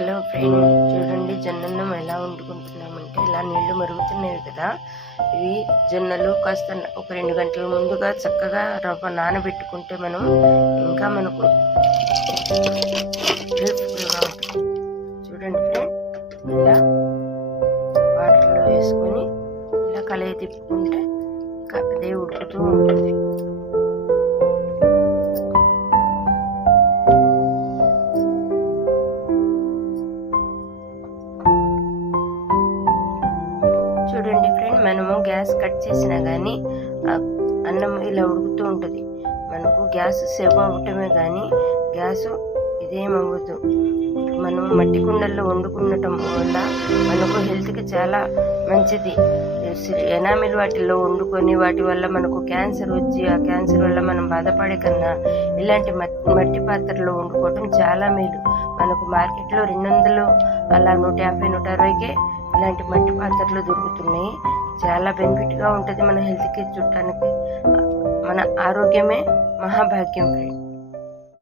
Hello friend, చూడండి జొన్నన్నం ఎలా వండుకుంటున్నామంటే ఇలా నీళ్లు మరుగుతున్నాయి కదా. ఇవి జొన్నలు కాస్త ఒక 2 గంటల ముందుగా చక్కగా రవ్వ నానబెట్టుకుంటే మనం ఇంకా మనకు హెల్ప్ఫుల్గా ఉంటుంది. చూడండి ఫ్రెండ్, ఇలా వాటర్లో వేసుకొని ఇలా కలయి తిప్పుకుంటే అదే ఉడుకుతూ ఉంటుంది. చూడండి ఫ్రెండ్, మనము గ్యాస్ కట్ చేసినా కానీ అన్నం ఇలా ఉడుకుతూ ఉంటుంది. మనకు గ్యాస్ సేవ్ అవ్వటమే కానీ గ్యాసు ఇదేమవ్వదు. మనం మట్టి కుండల్లో వండుకునటం వల్ల మనకు హెల్త్కి చాలా మంచిది. ఎనామిల్ వాటిల్లో వండుకొని వాటి వల్ల మనకు క్యాన్సర్ వచ్చి ఆ క్యాన్సర్ వల్ల మనం బాధపడే కన్నా ఇలాంటి మట్టి పాత్రలో వండుకోవటం చాలా మేలు. మనకు మార్కెట్లో 200 అలా 150, 160కే ఇలాంటి మట్టి పాత్రలు దొరుకుతున్నాయి. చాలా బెనిఫిట్గా ఉంటుంది మన హెల్త్కి. చూడటానికి మన ఆరోగ్యమే మహాభాగ్యం ఫ్రెండ్.